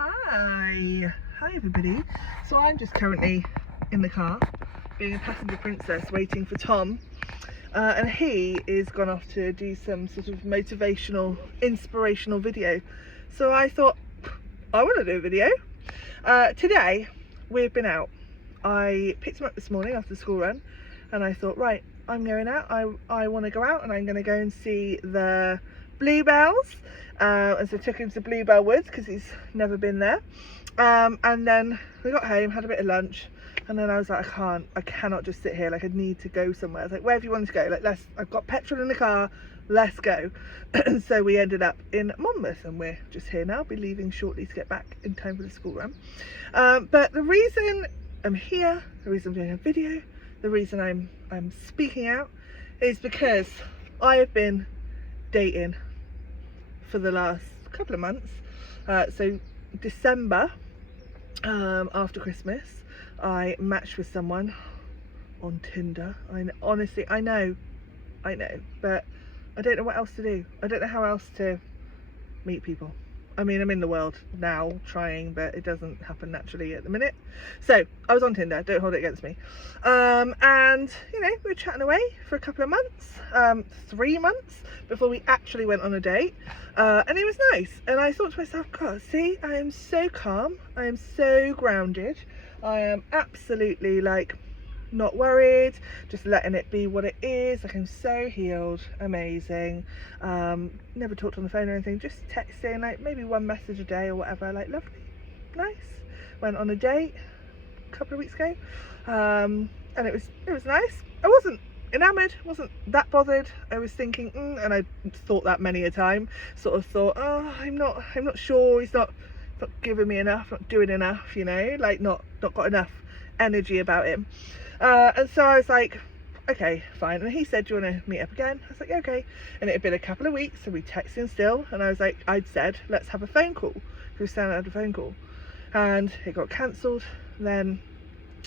Hi everybody. So I'm just currently in the car being a passenger princess waiting for Tom, and he is gone off to do some sort of motivational, inspirational video. So I thought, I want to do a video. Today we've been out. I picked him up this morning after the school run and I thought, right, I'm going out. I want to go out and I'm going to go and see the bluebells, and so I took him to Bluebell Woods because he's never been there, and then we got home, had a bit of lunch, and then I was like, I cannot just sit here, like I need to go somewhere. I was like, wherever you want to go, like I've got petrol in the car, let's go. And so we ended up in Monmouth and we're just here now, be leaving shortly to get back in time for the school run. But the reason I'm here, the reason I'm doing a video, the reason I'm speaking out is because I have been dating for the last couple of months. So December, after Christmas, I matched with someone on Tinder. Honestly, I know, but I don't know what else to do. I don't know how else to meet people. I mean, I'm in the world now trying, but it doesn't happen naturally at the minute. So I was on Tinder, don't hold it against me. And you know, we were chatting away for a couple of months, 3 months before we actually went on a date. And it was nice. And I thought to myself, God, see, I am so calm. I am so grounded. I am absolutely like not worried, just letting it be what it is. Like I'm so healed, amazing. Never talked on the phone or anything, just texting, like maybe one message a day or whatever. Like lovely, nice. Went on a date a couple of weeks ago, and it was nice. I wasn't enamored, wasn't that bothered. I was thinking, and I thought that many a time, sort of thought, oh, I'm not sure, he's not giving me enough, not doing enough, you know, like not got enough energy about him. And so I was like, okay, fine. And he said, do you want to meet up again? I was like, yeah, okay. And it had been a couple of weeks, so we texting still, and I was like, I'd said, let's have a phone call. We were standing at a phone call, and it got cancelled then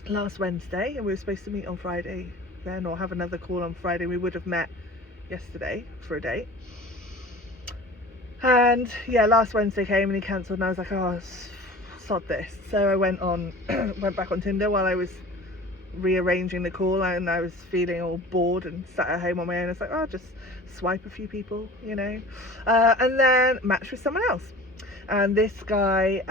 last Wednesday, and we were supposed to meet on Friday then, or have another call on Friday. We would have met yesterday for a date. And yeah, last Wednesday came and he cancelled, and I was like, oh, sod this. So I went back on Tinder while I was rearranging the call, and I was feeling all bored and sat at home on my own. I was like, oh, I'll just swipe a few people, you know, and then matched with someone else. And this guy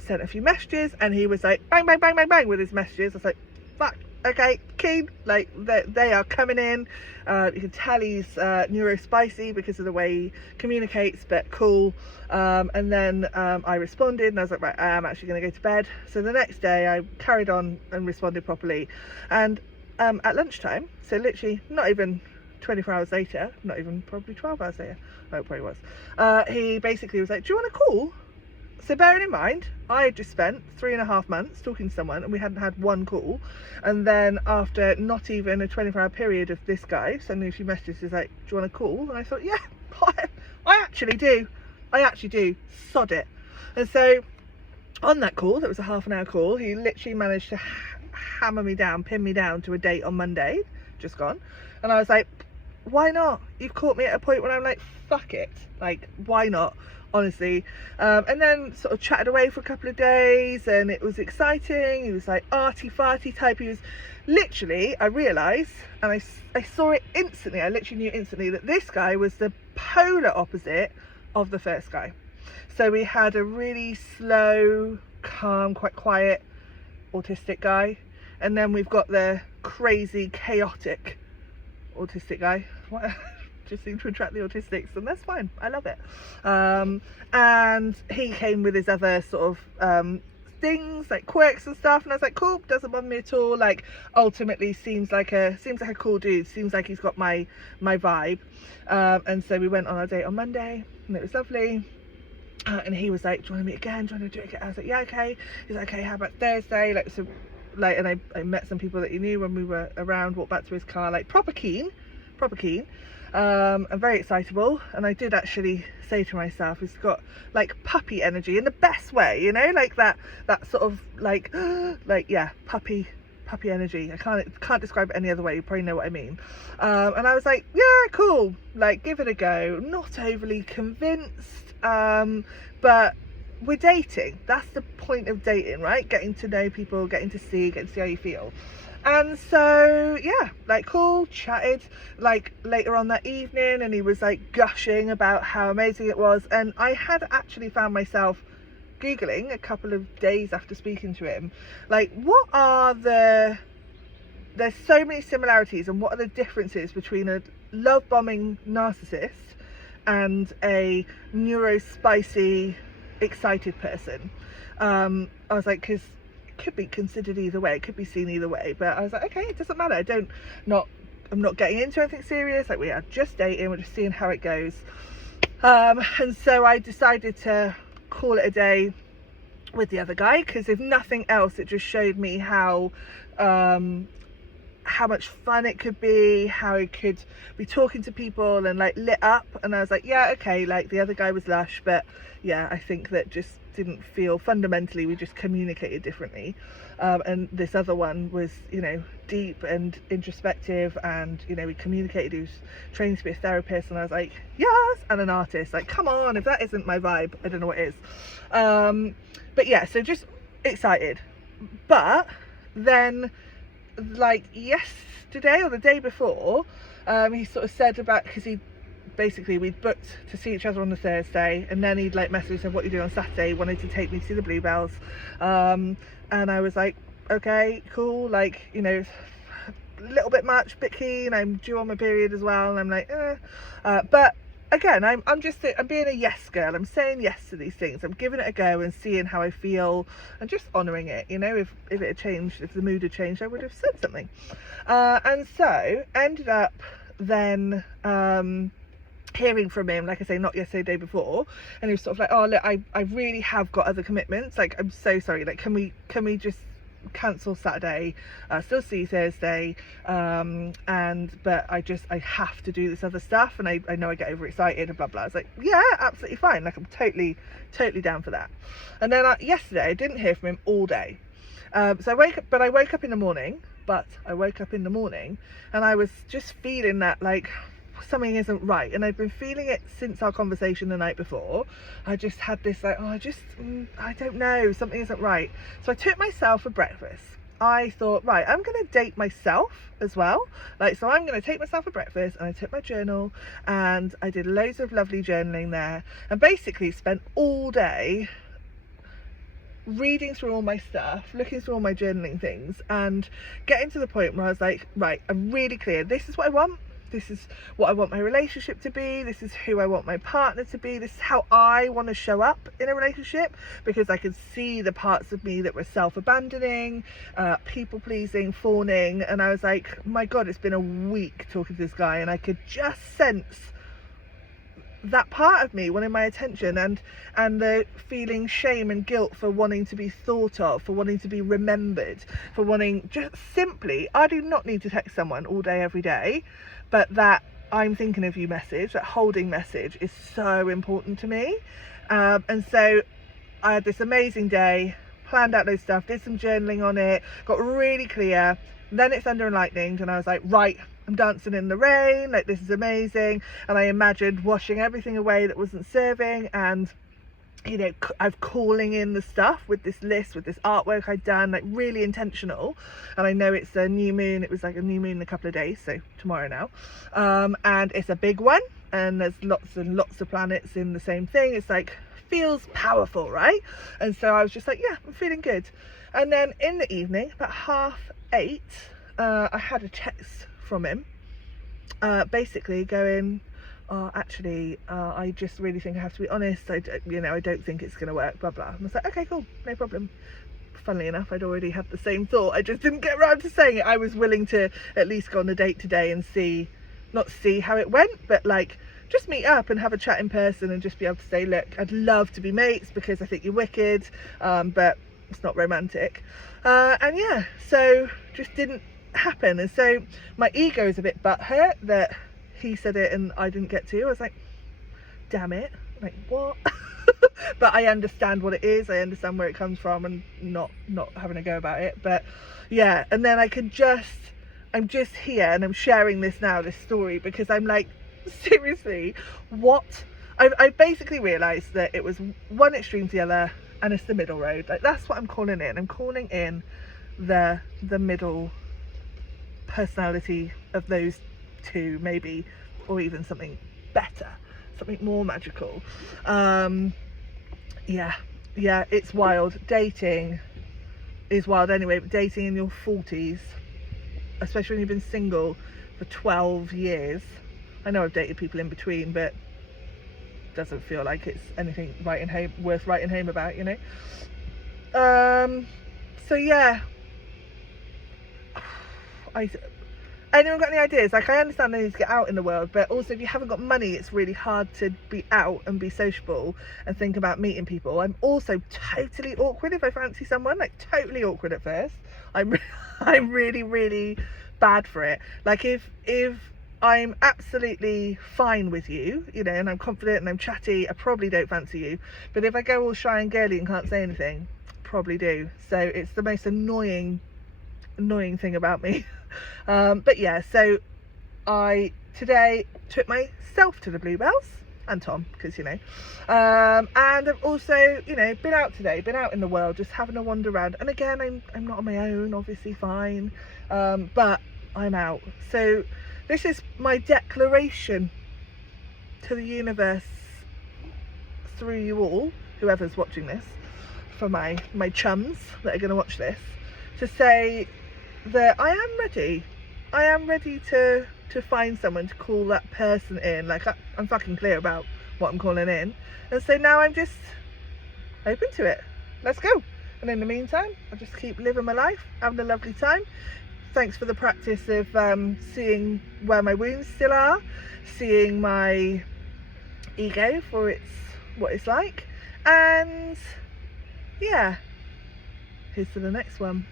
sent a few messages, and he was like bang bang bang bang bang with his messages. I was like, fuck, okay, keen, like they are coming in. You can tell he's neurospicy because of the way he communicates, but cool. And then I responded and I was like, right, I am actually going to go to bed. So the next day I carried on and responded properly, and at lunchtime, so literally not even 24 hours later, not even probably 12 hours later, no, it probably was, he basically was like, do you want to call? So bearing in mind, I had just spent 3.5 months talking to someone and we hadn't had one call. And then after not even a 24-hour period of this guy sending a few messages, he's like, do you want to call? And I thought, yeah, I actually do. Sod it. And so on that call, that was a half-an-hour call, he literally managed to hammer me down, pin me down to a date on Monday, just gone. And I was like, why not? You've caught me at a point when I'm like, fuck it. Like, why not? Honestly. And then sort of chatted away for a couple of days, and it was exciting. He was like arty farty type. He was literally, I realised, and I saw it instantly, I literally knew instantly that this guy was the polar opposite of the first guy. So we had a really slow, calm, quite quiet autistic guy, and then we've got the crazy, chaotic autistic guy. Just seem to attract the autistics, and that's fine, I love it. And he came with his other sort of things like quirks and stuff, and I was like, cool, doesn't bother me at all. Like ultimately seems like a cool dude, seems like he's got my vibe. And so we went on our date on Monday and it was lovely. And he was like, do you want to meet again? Do you want to do it again? I was like, yeah, okay. He's like, okay, how about Thursday? Like, so like, and I met some people that he knew when we were around, walked back to his car, like proper keen. I'm very excitable, and I did actually say to myself, he's got like puppy energy in the best way, you know, like that sort of like yeah, puppy energy. I can't describe it any other way, you probably know what I mean. And I was like, yeah, cool, like give it a go. Not overly convinced, but we're dating. That's the point of dating, right? Getting to know people, getting to see how you feel. And so yeah, like cool, chatted like later on that evening, and he was like gushing about how amazing it was. And I had actually found myself googling a couple of days after speaking to him, like there's so many similarities, and what are the differences between a love bombing narcissist and a neurospicy excited person. I was like, because it could be considered either way, it could be seen either way, but I was like, okay, it doesn't matter. I'm not getting into anything serious, like we are just dating, we're just seeing how it goes. And so I decided to call it a day with the other guy, because if nothing else, it just showed me how much fun it could be, how it could be talking to people and like lit up. And I was like, yeah, okay, like the other guy was lush, but yeah, I think that just didn't feel, fundamentally we just communicated differently. And this other one was, you know, deep and introspective, and you know, we communicated. He was training to be a therapist, and I was like, yes, and an artist. Like, come on, if that isn't my vibe, I don't know what is. But yeah, so just excited. But then, like yesterday or the day before, he sort of said about, because we'd booked to see each other on the Thursday, and then he'd like message me, said, what you doing on Saturday? He wanted to take me to see the Bluebells. And I was like, okay, cool, like, you know, a little bit much, bit keen, I'm due on my period as well, and I'm like, but again, I'm being a yes girl. I'm saying yes to these things. I'm giving it a go and seeing how I feel, and just honouring it. You know, if it had changed, if the mood had changed, I would have said something. And so ended up then hearing from him, like I say, not yesterday, the day before, and he was sort of like, oh look, I really have got other commitments, like I'm so sorry, like can we just cancel Saturday, still see you Thursday, but I have to do this other stuff, and I know I get overexcited and blah blah. I was like, yeah, absolutely fine, like I'm totally down for that. And then yesterday I didn't hear from him all day, so I woke up in the morning, and I was just feeling that like something isn't right, and I've been feeling it since our conversation the night before. I just had this like, I don't know, something isn't right. So I took myself a breakfast. I thought, right, I'm gonna date myself as well, like, so I'm gonna take myself a breakfast, and I took my journal and I did loads of lovely journaling there, and basically spent all day reading through all my stuff, looking through all my journaling things, and getting to the point where I was like, right, I'm really clear, this is what I want. This is what I want my relationship to be. This is who I want my partner to be. This is how I want to show up in a relationship, because I could see the parts of me that were self-abandoning, people-pleasing, fawning, and I was like, my God, it's been a week talking to this guy, and I could just sense that part of me wanting my attention, and the feeling shame and guilt for wanting to be thought of, for wanting to be remembered, for wanting just simply, I do not need to text someone all day every day, but that I'm thinking of you message, that holding message is so important to me. And so I had this amazing day, planned out those stuff, did some journaling on it, got really clear. Then it's thunder and lightning, and I was like, right, I'm dancing in the rain, like this is amazing. And I imagined washing everything away that wasn't serving, and you know, I'm calling in the stuff with this list, with this artwork I'd done, like really intentional. And I know it's a new moon, it was like a new moon in a couple of days, so tomorrow now, and it's a big one, and there's lots and lots of planets in the same thing. It's like, feels powerful, right? And so I was just like, yeah, I'm feeling good. And then in the evening, about 7:30, I had a text from him, basically going, oh, actually, I just really think I have to be honest. I don't think it's going to work, blah, blah. And I was like, okay, cool, no problem. Funnily enough, I'd already had the same thought. I just didn't get around to saying it. I was willing to at least go on a date today and not see how it went, but like just meet up and have a chat in person, and just be able to say, look, I'd love to be mates because I think you're wicked, but it's not romantic. And yeah, so just didn't happen. And so my ego is a bit butthurt that he said it and I didn't get to. I was like, damn it, like what? But I understand what it is, I understand where it comes from, and not having a go about it. But yeah, and then I'm just here and I'm sharing this now, this story, because I'm like, seriously, what I basically realised that it was one extreme to the other, and it's the middle road. Like, that's what I'm calling in. I'm calling in the middle personality of those two, maybe, or even something better, something more magical. Yeah, it's wild. Dating is wild anyway, but dating in your 40s, especially when you've been single for 12 years. I know I've dated people in between, but doesn't feel like it's anything worth writing home about, you know. So yeah, anyone got any ideas? Like, I understand I need to get out in the world, but also if you haven't got money, it's really hard to be out and be sociable and think about meeting people. I'm also totally awkward if I fancy someone, like totally awkward at first. I'm really bad for it. Like, if I'm absolutely fine with you, you know, and I'm confident and I'm chatty, I probably don't fancy you. But if I go all shy and girly and can't say anything, probably do. So it's the most annoying thing about me. But yeah, so I today took myself to the Bluebells, and Tom, because, you know, and I've also, you know, been out in the world, just having a wander around. And again, I'm not on my own, obviously, fine, but I'm out. So this is my declaration to the universe through you all, whoever's watching this, for my chums that are going to watch this, to say that I am ready to find someone to call that person in. Like, I'm fucking clear about what I'm calling in, and so now I'm just open to it. Let's go. And in the meantime, I'll just keep living my life, having a lovely time. Thanks for the practice of seeing where my wounds still are, seeing my ego for what it's like, and yeah, here's to the next one.